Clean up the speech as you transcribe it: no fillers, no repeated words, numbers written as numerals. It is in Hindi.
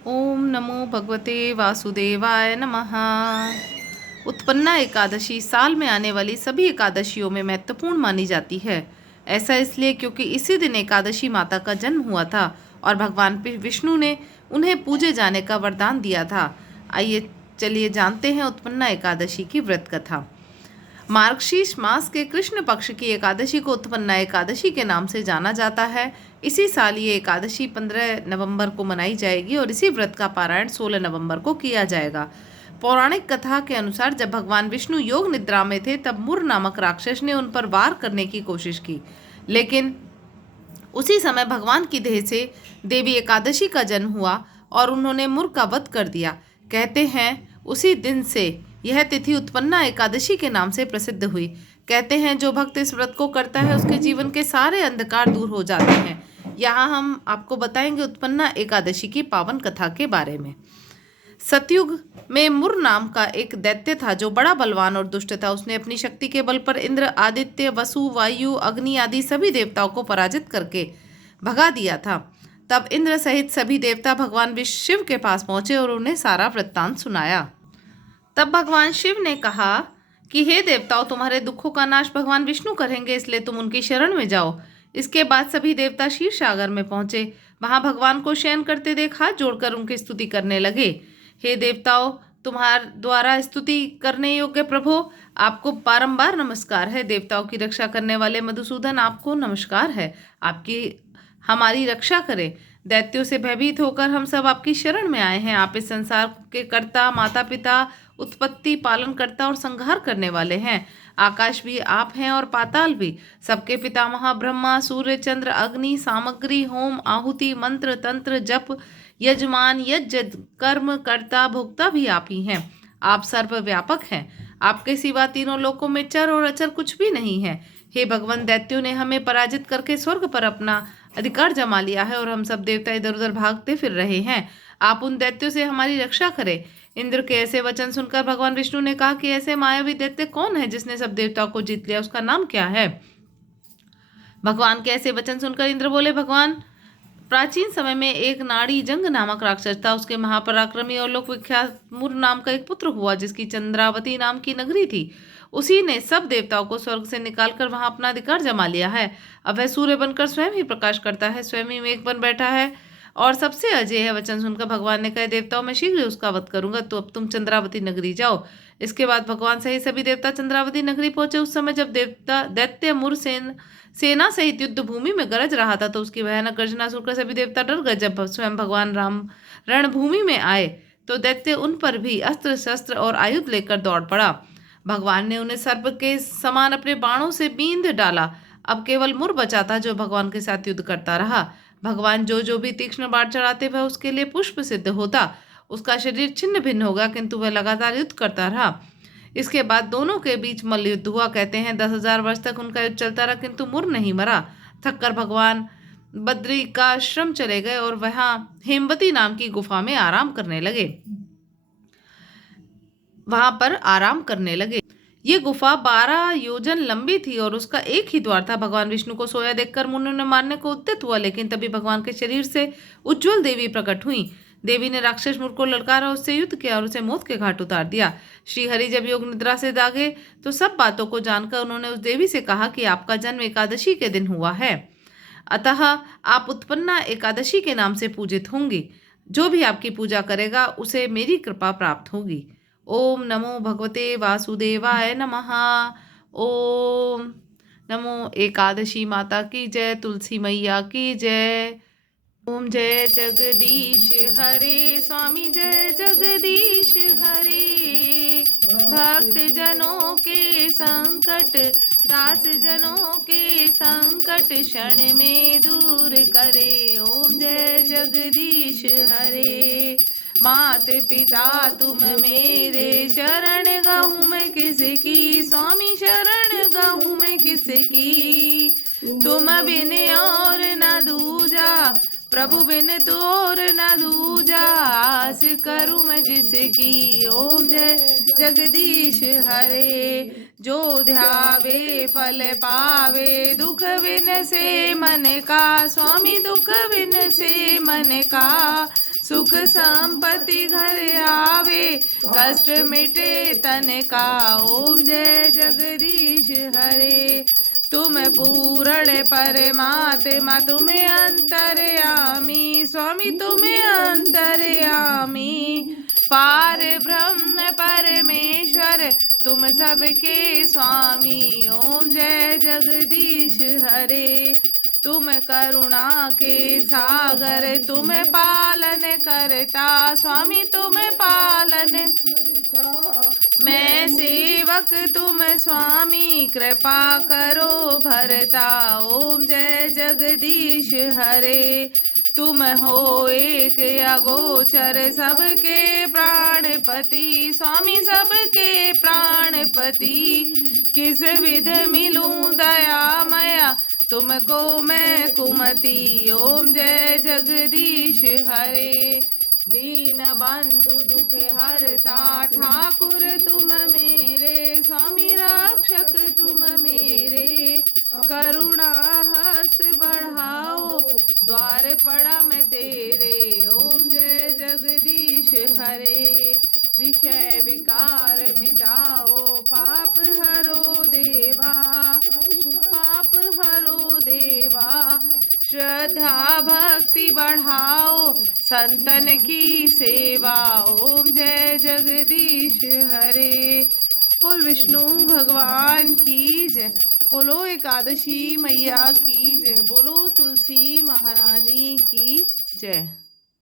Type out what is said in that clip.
ओम नमो भगवते वासुदेवाय नमः। उत्पन्ना एकादशी साल में आने वाली सभी एकादशियों में महत्वपूर्ण मानी जाती है। ऐसा इसलिए क्योंकि इसी दिन एकादशी माता का जन्म हुआ था और भगवान विष्णु ने उन्हें पूजे जाने का वरदान दिया था। आइए चलिए जानते हैं उत्पन्ना एकादशी की व्रत कथा। मार्गशीर्ष मास के कृष्ण पक्ष की एकादशी को उत्पन्ना एकादशी के नाम से जाना जाता है। इसी साल ये एकादशी 15 नवंबर को मनाई जाएगी और इसी व्रत का पारायण 16 नवंबर को किया जाएगा। पौराणिक कथा के अनुसार जब भगवान विष्णु योग निद्रा में थे तब मुर नामक राक्षस ने उन पर वार करने की कोशिश की, लेकिन उसी समय भगवान की देह से देवी एकादशी का जन्म हुआ और उन्होंने मुर का वध कर दिया। कहते हैं उसी दिन से यह तिथि उत्पन्ना एकादशी के नाम से प्रसिद्ध हुई। कहते हैं जो भक्त इस व्रत को करता है उसके जीवन के सारे अंधकार दूर हो जाते हैं। यहाँ हम आपको बताएंगे उत्पन्ना एकादशी की पावन कथा के बारे में। सतयुग में मुर नाम का एक दैत्य था जो बड़ा बलवान और दुष्ट था। उसने अपनी शक्ति के बल पर इंद्र, आदित्य, वसु, वायु, अग्नि आदि सभी देवताओं को पराजित करके भगा दिया था। तब इंद्र सहित सभी देवता भगवान शिव के पास पहुंचे और उन्हें सारा वृत्तांत सुनाया। तब भगवान शिव ने कहा कि हे देवताओं, तुम्हारे दुखों का नाश भगवान विष्णु करेंगे, इसलिए तुम उनकी शरण में जाओ। इसके बाद सभी देवता क्षीर सागर में पहुंचे। वहां भगवान को शयन करते देख हाथ जोड़कर उनकी स्तुति करने लगे। हे देवताओं, तुम्हारे द्वारा स्तुति करने योग्य प्रभु, आपको बारंबार नमस्कार है। देवताओं की रक्षा करने वाले मधुसूदन, आपको नमस्कार है। आपकी हमारी रक्षा करें। दैत्यों से भयभीत होकर हम सब आपकी शरण में आए हैं। आप इस संसार के कर्ता, माता पिता, उत्पत्ति, पालन करता और संहार करने वाले हैं। आकाश भी आप हैं और पाताल भी। सबके पितामह ब्रह्मा, सूर्य, चंद्र, अग्नि, सामग्री, होम, आहुति, मंत्र, तंत्र, जप, यजमान, यज्ञ, कर्म, कर्ता, भोक्ता भी आप ही हैं। आप सर्वव्यापक हैं। आपके सिवा तीनों लोकों में चर और अचर कुछ भी नहीं है। हे भगवान, दैत्यों ने हमें पराजित करके स्वर्ग पर अपना अधिकार जमा लिया है और हम सब देवता इधर उधर भागते फिर रहे हैं। आप उन दैत्यों से हमारी रक्षा करें। इंद्र के ऐसे वचन सुनकर भगवान विष्णु ने कहा कि ऐसे मायावी दैत्य कौन है जिसने सब देवताओं को जीत लिया, उसका नाम क्या है? भगवान के ऐसे वचन सुनकर इंद्र बोले, भगवान, प्राचीन समय में एक नाड़ी जंग नामक राक्षस था। उसके महापराक्रमी और लोक विख्यात मुर नाम का एक पुत्र हुआ जिसकी चंद्रावती नाम की नगरी थी। उसी ने सब देवताओं को स्वर्ग से निकालकर वहां अपना अधिकार जमा लिया है। अब वह सूर्य बनकर स्वयं ही प्रकाश करता है, स्वयं ही मेघ बन बैठा है और सबसे अजय है। वचन सुनकर भगवान ने कहा, देवताओं, मैं शीघ्र उसका वध करूंगा, तो अब तुम चंद्रावती नगरी जाओ। इसके बाद भगवान सहित सभी देवता चंद्रावती नगरी पहुंचे। उस समय जब देवता दैत्य मुर सेना सहित युद्ध भूमि में गरज रहा था तो उसकी भयानक गर्जना सुनकर सभी देवता डर गए। जब स्वयं भगवान राम रणभूमि में आए तो दैत्य उन पर भी अस्त्र शस्त्र और आयुध लेकर दौड़ पड़ा। भगवान ने उन्हें सर्प के समान अपने बाणों से बींध डाला। अब केवल मुर बचा था जो भगवान के साथ युद्ध करता रहा। भगवान जो भी तीक्ष्ण बाण चढ़ाते वह उसके लिए पुष्प सिद्ध होता। उसका शरीर छिन्न भिन्न हो गया, किंतु वह लगातार युद्ध करता रहा। इसके बाद दोनों के बीच मल्ल युद्ध हुआ। कहते हैं 10,000 वर्ष तक उनका युद्ध चलता रहा, किंतु मुर नहीं मरा। थककर भगवान बद्री का आश्रम चले गए और वहां हेमवती नाम की गुफा में आराम करने लगे। ये गुफा 12 योजन लंबी थी और उसका एक ही द्वार था। भगवान विष्णु को सोया देखकर मुनि ने मारने को उद्यत हुआ, लेकिन तभी भगवान के शरीर से उज्जवल देवी प्रकट हुई। देवी ने राक्षस मुर को ललकारा, उससे युद्ध किया और उसे मौत के घाट उतार दिया। श्री हरि जब योग निद्रा से जागे तो सब बातों को जानकर उन्होंने उस देवी से कहा कि आपका जन्म एकादशी के दिन हुआ है, अतः आप उत्पन्ना एकादशी के नाम से पूजित होंगी। जो भी आपकी पूजा करेगा उसे मेरी कृपा प्राप्त होगी। ओम नमो भगवते वासुदेवाय नमः। ओम नमो एकादशी माता की जय, तुलसी मैया की जय। ओम जय जगदीश हरे स्वामी, जय जगदीश हरे। भक्त जनों के संकट, दास जनों के संकट क्षण में दूर करे। ओम जय जगदीश हरे। मात पिता तुम मेरे, शरण गहूँ मैं किसकी, स्वामी शरण गहूँ मैं किसकी। तुम बिन और न दूजा, प्रभु बिन तो और न दूजा, आस करूँ मैं जिसकी। ओम जय जगदीश हरे। जो ध्यावे फल पावे, दुख बिन से मन का, स्वामी दुख बिन से मन का। सुख संपत्ति घर आवे, कष्ट मिटे तन का। ओम जय जगदीश हरे। तुम पूर्ण परमात्मा, तुम्हें अंतर्यामी स्वामी, तुम्हें अंतर्यामी। पार ब्रह्म परमेश्वर, तुम सबके स्वामी। ओम जय जगदीश हरे। तुम करुणा के सागर, तुम पालन करता स्वामी, तुम पालन करता। मैं सेवक तुम स्वामी, कृपा करो भरता। ओम जय जगदीश हरे। तुम हो एक अगोचर, सबके प्राणपति स्वामी, सबके प्राणपति। किस विध मिलूं दयामया, तुमको मैं कुमति। ओम जय जगदीश हरे। दीन बंधु दुख हरता, ठाकुर तुम मेरे स्वामी, रक्षक तुम मेरे। करुणा हस बढ़ाओ, द्वार पड़ा मैं तेरे। ओम जय जगदीश हरे। विषय विकार मिटाओ, पाप हरो देवा, पाप हरो देवा। श्रद्धा भक्ति बढ़ाओ, संतन की सेवा। ओम जय जगदीश हरे। बोल विष्णु भगवान की जय, बोलो एकादशी मैया की जय, बोलो तुलसी महारानी की जय।